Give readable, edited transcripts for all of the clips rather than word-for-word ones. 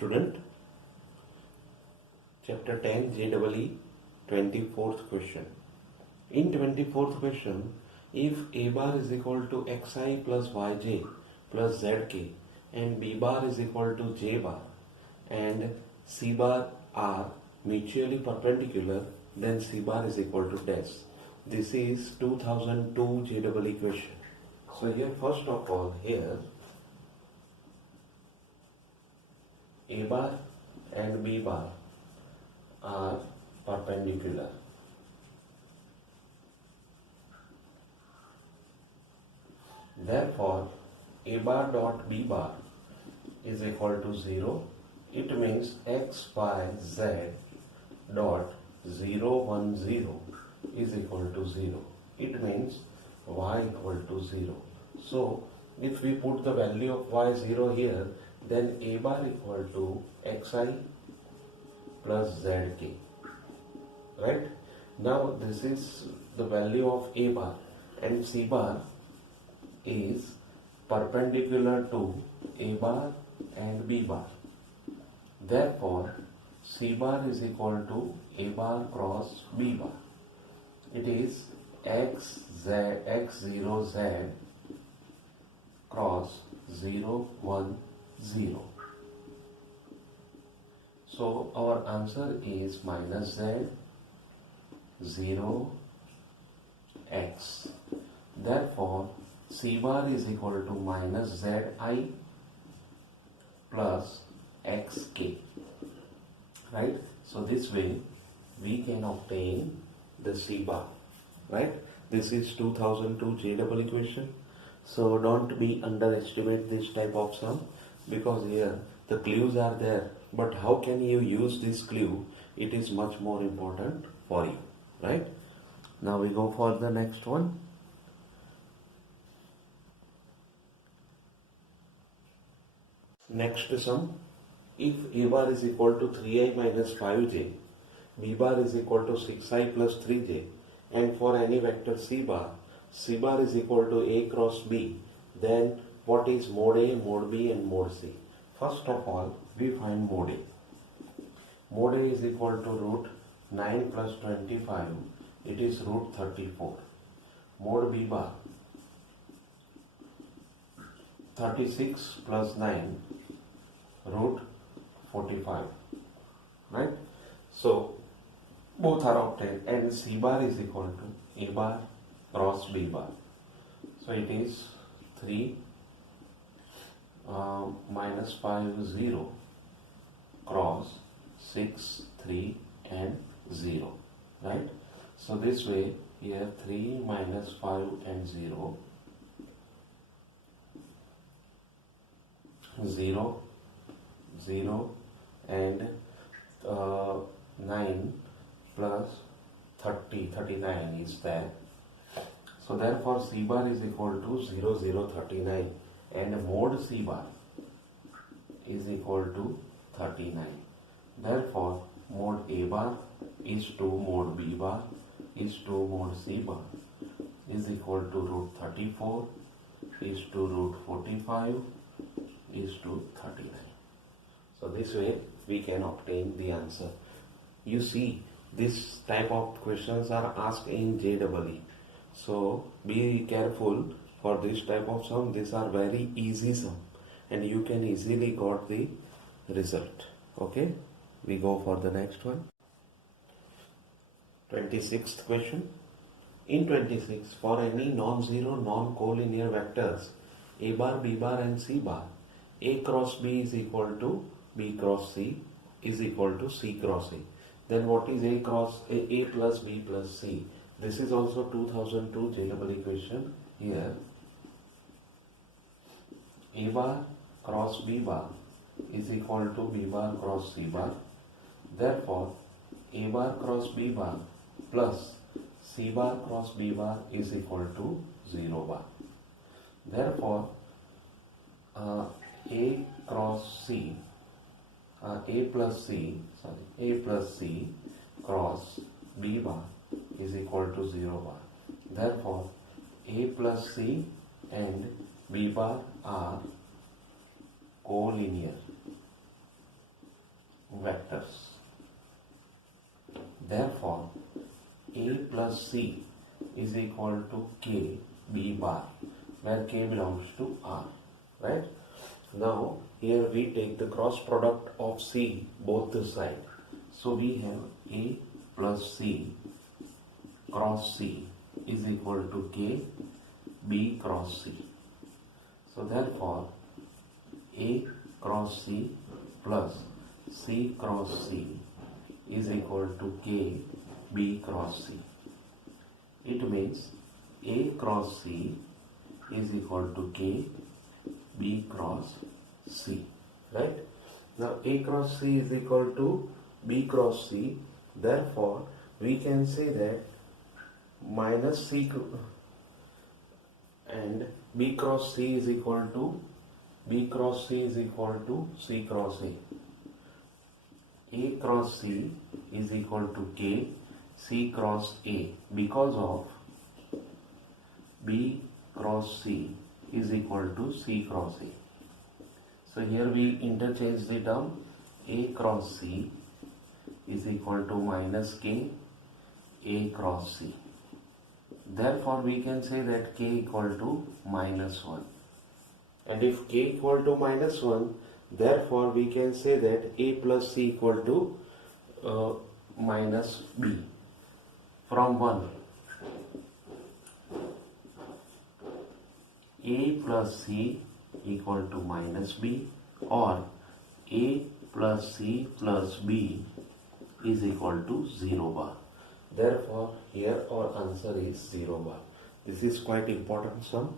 student. Chapter 10 JEE 24th question. In 24th question, if A bar is equal to xi plus yj plus zk and B bar is equal to j bar and C bar are mutually perpendicular, then C bar is equal to dash. This is 2002 JEE question. So here first of all, here A bar and B bar are perpendicular. Therefore, A bar dot B bar is equal to 0. It means x, y, z dot 0, 1, 0 is equal to 0. It means y equal to 0. So, if we put the value of y 0 here, then A bar equal to xi plus zk. Right? Now this is the value of A bar, and C bar is perpendicular to A bar and B bar. Therefore, C bar is equal to A bar cross B bar. It is x0 z cross 0, 1, 0. So our answer is minus z 0 x. Therefore, C bar is equal to minus zi plus xk. Right? So this way we can obtain the C bar. Right? This is 2002 JEE question. So don't be underestimate this type of sum, because here the clues are there, but how can you use this clue? It is much more important for you. Right? Now we go for the next one. Next sum. If A bar is equal to 3i minus 5j, B bar is equal to 6i plus 3j, and for any vector C bar is equal to A cross B, then what is mode A, mode B and mode C? First of all, we find mode A. Mode A is equal to root 9 plus 25, it is root 34. Mode B bar, 36 plus 9, root 45. Right? So both are obtained, and C bar is equal to A bar cross B bar. So it is 3 minus 5 0 cross 6 3 and 0. Right? So this way here 3 minus 5 and 0, 0 0 and 9 plus 39 is there. So therefore C bar is equal to 0 0 39, and mode C bar is equal to 39. Therefore mode A bar is to mode B bar is to mode C bar is equal to root 34 is to root 45 is to 39. So this way we can obtain the answer. You see, this type of questions are asked in JEE. So be careful for this type of sum. These are very easy sum and you can easily got the result. Okay, we go for the next one. 26th question. In 26, for any non-zero non-collinear vectors A bar, B bar and C bar, A cross B is equal to B cross C is equal to C cross A. Then what is A cross A plus B plus C? This is also 2002 JEE question. Here A bar cross B bar is equal to B bar cross C bar. Therefore A bar cross B bar plus C bar cross B bar is equal to 0 bar. Therefore A cross C A plus C cross B bar is equal to 0 bar. Therefore A plus C and B bar are collinear. Therefore, A plus C is equal to K B bar, where K belongs to R, right? Now, here we take the cross product of C both the side. So we have A plus C cross C is equal to K B cross C. So therefore, A cross C plus C cross C is equal to K B cross C. It means A cross C is equal to K B cross C, right? Now A cross C is equal to B cross C. Therefore, we can say that minus C and B cross C is equal to B cross C is equal to C cross A. A cross C is equal to K C cross A because of B cross C is equal to C cross A. So here we interchange the term. A cross C is equal to minus K A cross C. Therefore, we can say that K equal to minus 1. And if K equal to minus 1, therefore we can say that A plus C equal to minus B from 1. A plus C equal to minus B, or A plus C plus B is equal to 0 bar. Therefore, here our answer is 0 bar. This is quite important sum.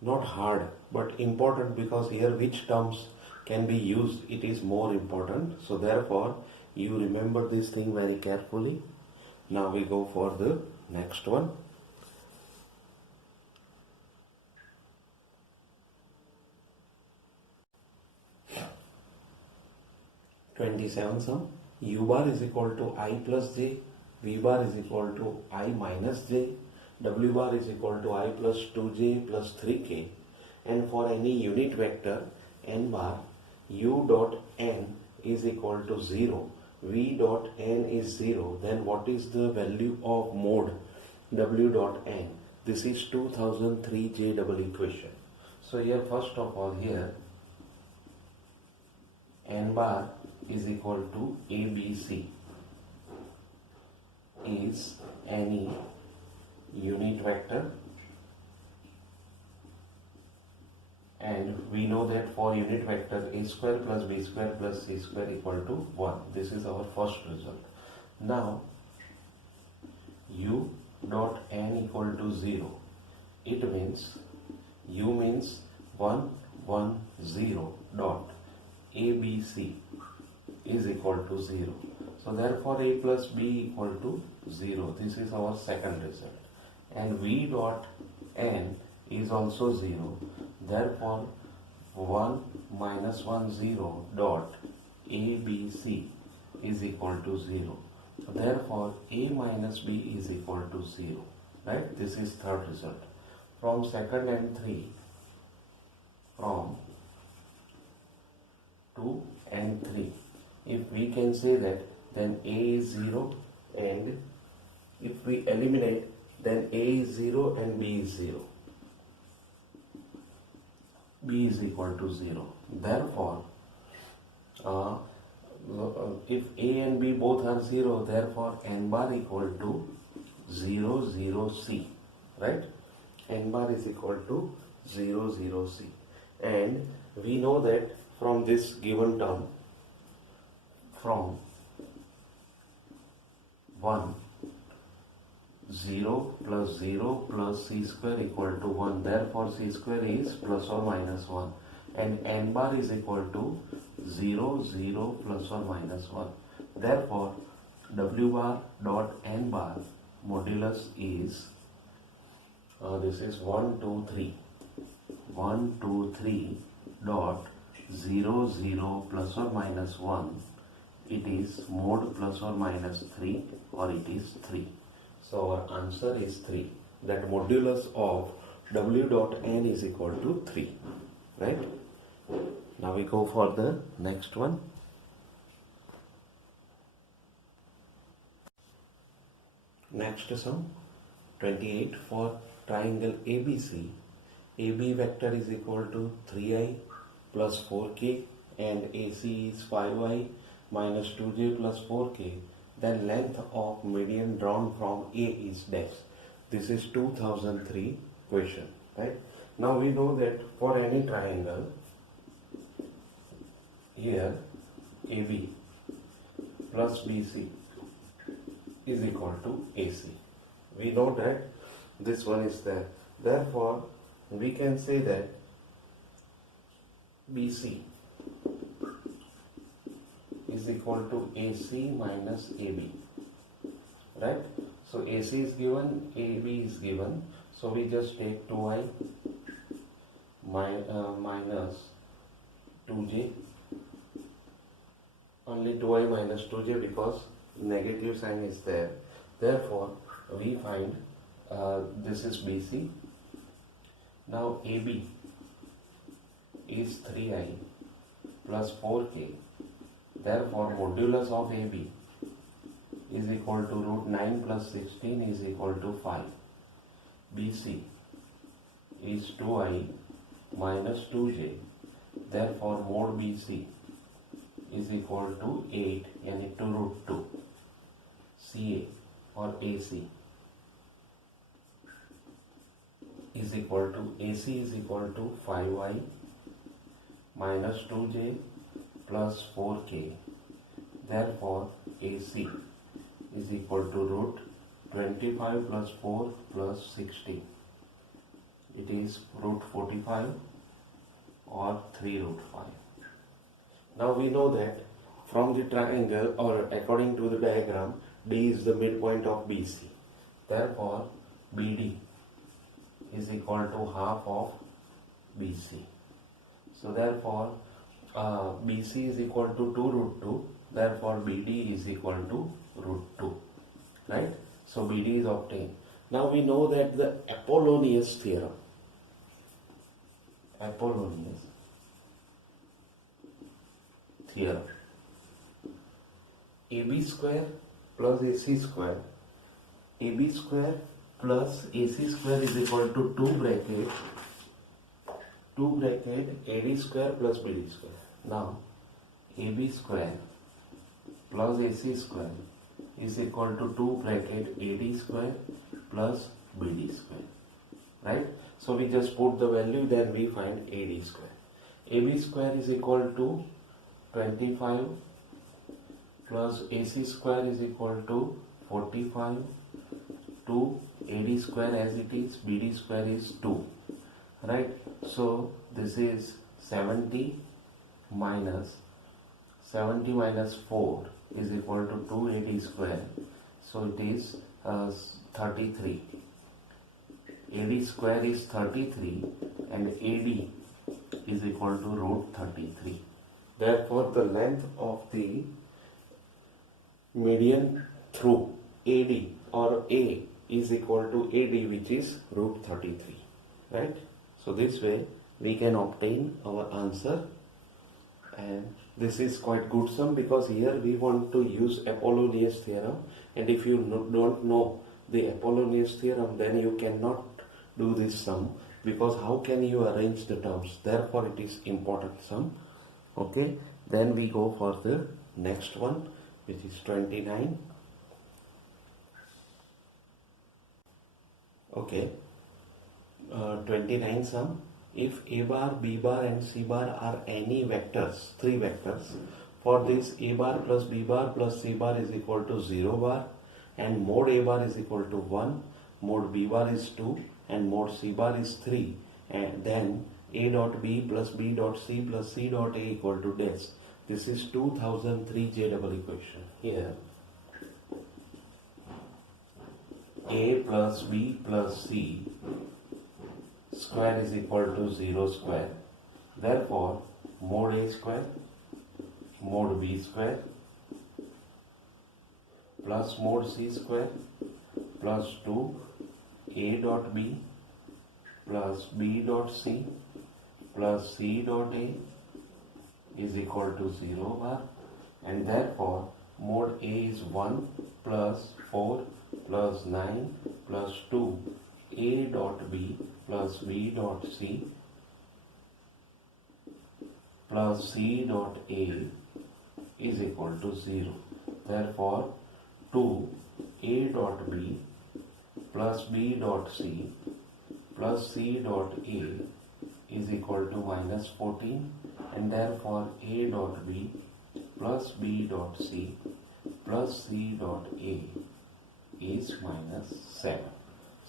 Not hard, but important, because here which terms can be used, it is more important. So therefore, you remember this thing very carefully. Now we go for the next one. (27) sum. U bar is equal to I plus J, V bar is equal to I minus J, W bar is equal to I plus 2J plus 3K, and for any unit vector n bar, U dot n is equal to 0, V dot n is 0, then what is the value of mode W dot n? This is 2003 J double equation. So here first of all, here n bar is equal to ABC is any unit vector, and we know that for unit vector A square plus B square plus C square equal to 1. This is our first result. Now U dot n equal to 0. It means U means 1 1 0 dot ABC is equal to 0. So therefore A plus B equal to 0. This is our second result. And V dot n is also 0. Therefore 1 minus 1 0 dot ABC is equal to 0. Therefore A minus B is equal to 0. Right? This is third result. From second and 3, from 2 and 3, if we can say that, then A is 0, and if we eliminate, then A is 0 and B is 0. B is equal to 0. Therefore, if A and B both are 0, therefore n bar equal to 0 0 C, right? N bar is equal to 0 0 C, and we know that from this given term, from 1 0 plus 0 plus C square equal to 1. Therefore C square is plus or minus 1, and n bar is equal to 0 0 plus or minus 1. Therefore W bar dot n bar modulus is this is 1 2 3 1 2 3 dot 0 0 plus or minus 1. It is mode plus or minus 3, or it is 3. So our answer is 3. That modulus of W dot n is equal to 3. Right? Now we go for the next one. Next sum 28 for triangle ABC. AB vector is equal to 3i plus 4k and AC is 5i minus 2j plus 4k. Then length of median drawn from A is dash. This is 2003 question, right? Now we know that for any triangle, here AB plus BC is equal to AC. We know that this one is there. Therefore, we can say that BC is equal to AC minus AB, right? So AC is given, AB is given. So we just take 2i minus 2j. Only 2i minus 2j because negative sign is there. Therefore, we find this is BC. Now AB is 3i plus 4k. Therefore, modulus of AB is equal to root 9 plus 16 is equal to 5. BC is 2i minus 2j. Therefore, mod BC is equal to 8 and to root 2. CA or AC is equal to AC is equal to 5i minus 2j plus 4k. Therefore, AC is equal to root 25 plus 4 plus 60. It is root 45 or 3 root 5. Now we know that from the triangle or according to the diagram, D is the midpoint of BC. Therefore, BD is equal to half of BC. So therefore, BC is equal to 2 root 2. Therefore, BD is equal to root 2. Right? So BD is obtained. Now we know that the Apollonius theorem. Apollonius theorem. AB square plus AC square. AB square plus AC square is equal to 2 bracket AD square plus BD square. Now AB square plus AC square is equal to 2 bracket AD square plus BD square. Right? So we just put the value, then we find AD square. AB square is equal to 25 plus AC square is equal to 45 to AD square as it is, BD square is 2. Right? So this is 70 minus 4 is equal to 2 AD square. So it is 33. AD square is 33 and AD is equal to root 33. Therefore, the length of the median through AD or A is equal to AD, which is root 33. Right? So this way we can obtain our answer, and this is quite good sum because here we want to use Apollonius theorem, and if you don't know the Apollonius theorem, then you cannot do this sum, because how can you arrange the terms? Therefore it is important sum. Okay, then we go for the next one, which is 29. Okay, 29 sum. If A bar, B bar and C bar are any vectors, 3 vectors, for this A bar plus B bar plus C bar is equal to 0 bar, and mod A bar is equal to 1, mod B bar is 2 and mod C bar is 3, and then A dot B plus B dot C plus C dot A equal to dash. This is 2003 J double equation. Here A plus B plus C square is equal to 0 square. Therefore, mod A square, mod B square plus mod C square plus 2 A dot B plus B dot C plus C dot A is equal to 0 bar, and therefore Mode A is 1 plus 4 plus 9 plus 2 A dot B plus B dot C plus C dot A is equal to 0. Therefore, 2 A dot B plus B dot C plus C dot A is equal to minus 14, and therefore A dot B plus B dot C plus C dot A is minus 7.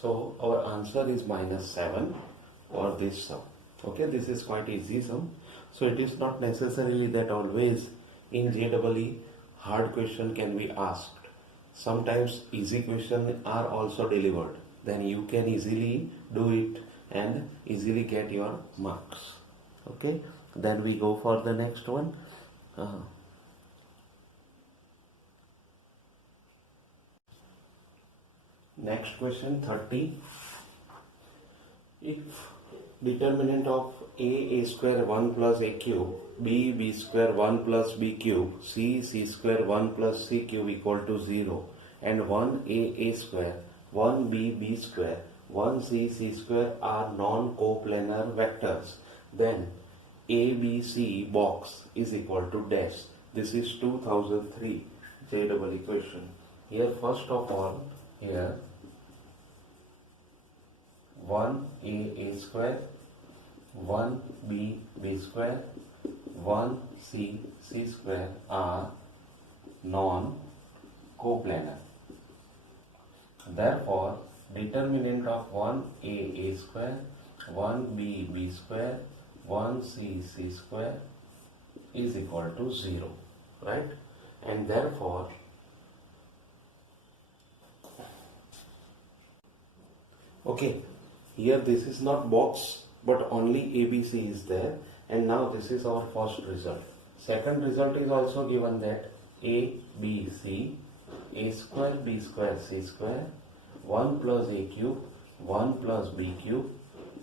So our answer is minus 7 for this sum. Okay, this is quite easy sum. So it is not necessarily that always in JEE hard question can be asked. Sometimes easy questions are also delivered. Then you can easily do it and easily get your marks. Okay, then we go for the next one. Next question 30. If determinant of a square 1 plus a cube, b square 1 plus b cube, c square 1 plus c cube equal to 0, and 1 a square, 1 b square, 1 c square are non-coplanar vectors, then ABC box is equal to dash. This is 2003 JEE question. Here first of all, here 1a square, 1b square, 1c square are non-coplanar. Therefore, determinant of 1a square, 1b square, 1c square is equal to 0, right? And therefore, okay, here this is not box but only ABC is there, and now this is our first result. Second result is also given that ABC, a square b square c square, 1 plus a cube, 1 plus b cube,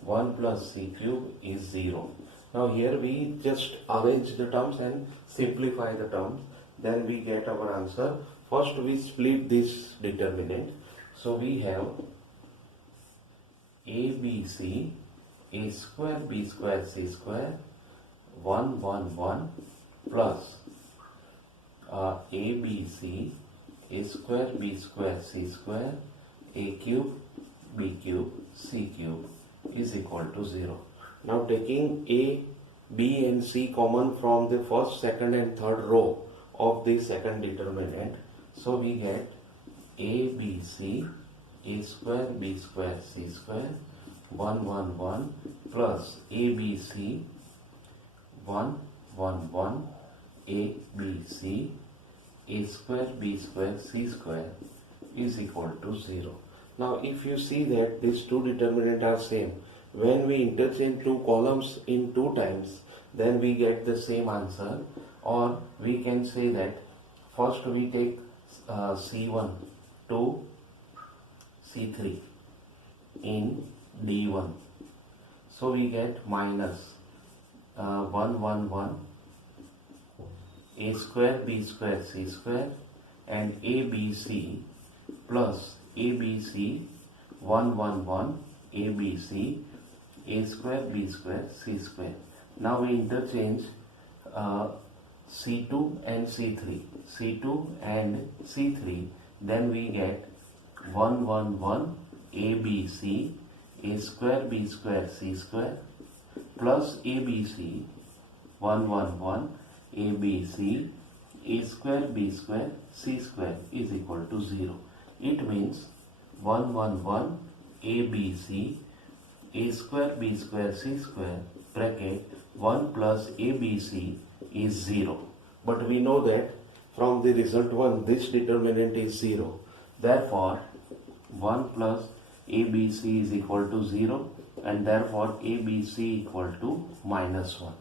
1 plus c cube is 0. Now here we just arrange the terms and simplify the terms, then we get our answer. First we split this determinant. So we have ABC, a square b square c square, 1 1 1 plus ABC, a square b square c square, a cube b cube c cube is equal to 0. Now taking a, b and c common from the first, second and third row of the second determinant, so we get ABC, a square b square c square, 1 1 1 plus ABC, 1 1 1 ABC, a square b square c square is equal to 0. Now if you see that these two determinants are same, when we interchange two columns in two times, then we get the same answer. Or we can say that first we take C1 to C3 in D1. So we get minus 1 1 1 a square b square c square and ABC plus ABC 1 1 1 ABC a square b square c square. Now we interchange C2 and C3, C2 and C3, then we get 1 1 1 ABC, a square b square c square plus ABC 1 1 1 ABC, a square b square c square is equal to 0. It means 1 1 1 ABC, a square b square c square bracket 1 plus ABC is 0. But we know that from the result 1 this determinant is 0. Therefore 1 plus ABC is equal to 0, and therefore ABC equal to minus 1.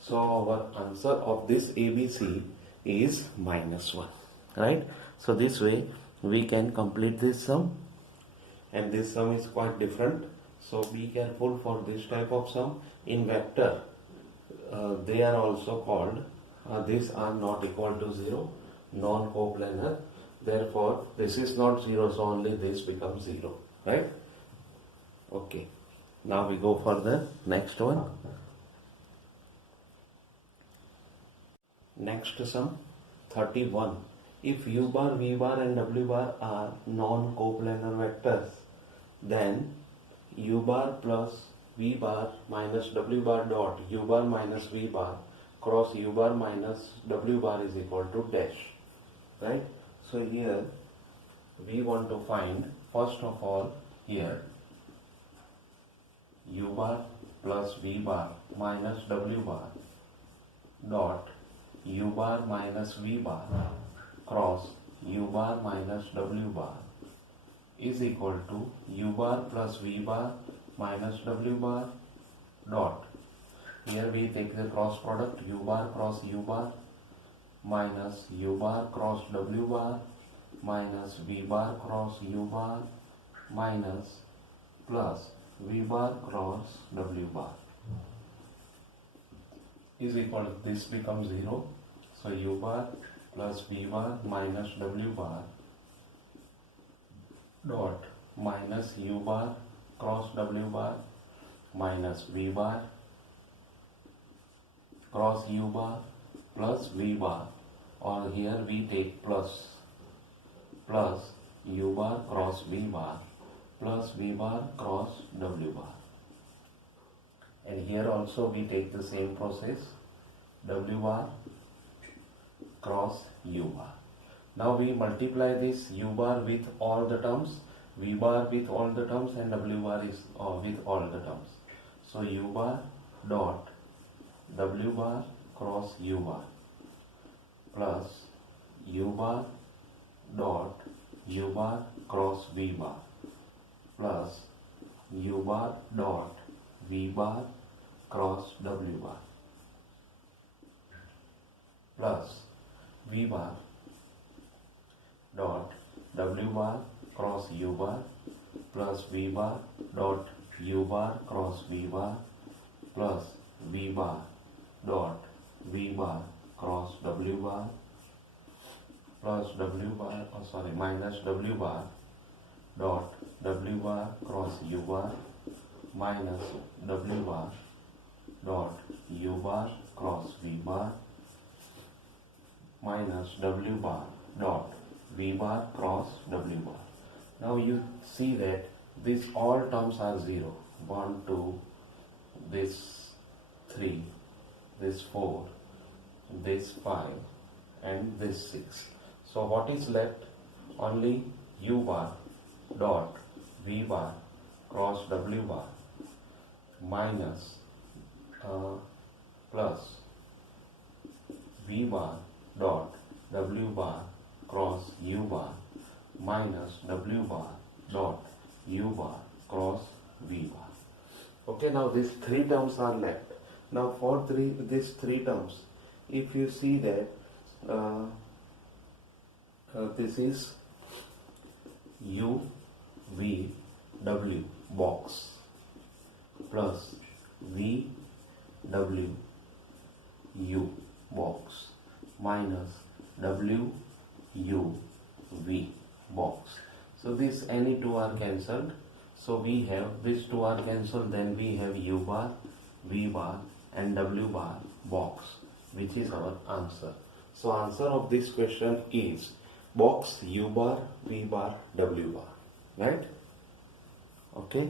So our answer of this ABC is minus 1, right? So this way we can complete this sum, and this sum is quite different. So be careful for this type of sum. In vector, they are also called, these are not equal to 0. non-coplanar. Therefore, this is not 0, so only this becomes 0, right? Okay. Now we go for the next one. Next sum, 31. If u bar, v bar and w bar are non-coplanar vectors, then u bar plus v bar minus w bar dot u bar minus v bar cross u bar minus w bar is equal to dash, right? So here we want to find, first of all, here u bar plus v bar minus w bar dot u bar minus v bar cross u bar minus w bar is equal to u bar plus v bar minus w bar dot, here we take the cross product, u bar cross u bar minus u bar cross w bar minus v bar cross u bar minus plus v bar cross w bar is equal to, this becomes 0. So u bar plus v bar minus w bar dot minus u bar cross w bar minus v bar cross u bar plus v bar, or here we take plus u bar cross v bar plus v bar cross w bar, and here also we take the same process, w bar cross u bar. Now we multiply this u bar with all the terms, v bar with all the terms, and w bar is with all the terms. So u bar dot w bar cross u bar plus u bar dot u bar cross v bar plus u bar dot v bar cross w bar plus v bar dot w bar cross u bar plus v bar dot u bar cross v bar plus v bar dot v bar cross w bar plus minus w bar dot w bar cross u bar minus w bar dot u bar cross v bar minus w bar dot v bar cross w bar. Now you see that these all terms are 0. 1, 2, this 3, this 4, this 5 and this 6. So what is left? Only u bar dot v bar cross w bar minus plus v bar dot w bar cross u bar minus w bar dot u bar cross v bar. Okay, now these three terms are left. Now for these three terms, if you see that this is u v w box plus v w u box minus w u v box. So this any two are cancelled. So we have these two are cancelled. Then we have u bar, v bar and w bar box, which is our answer. So answer of this question is box u bar, v bar, w bar. Right? Okay.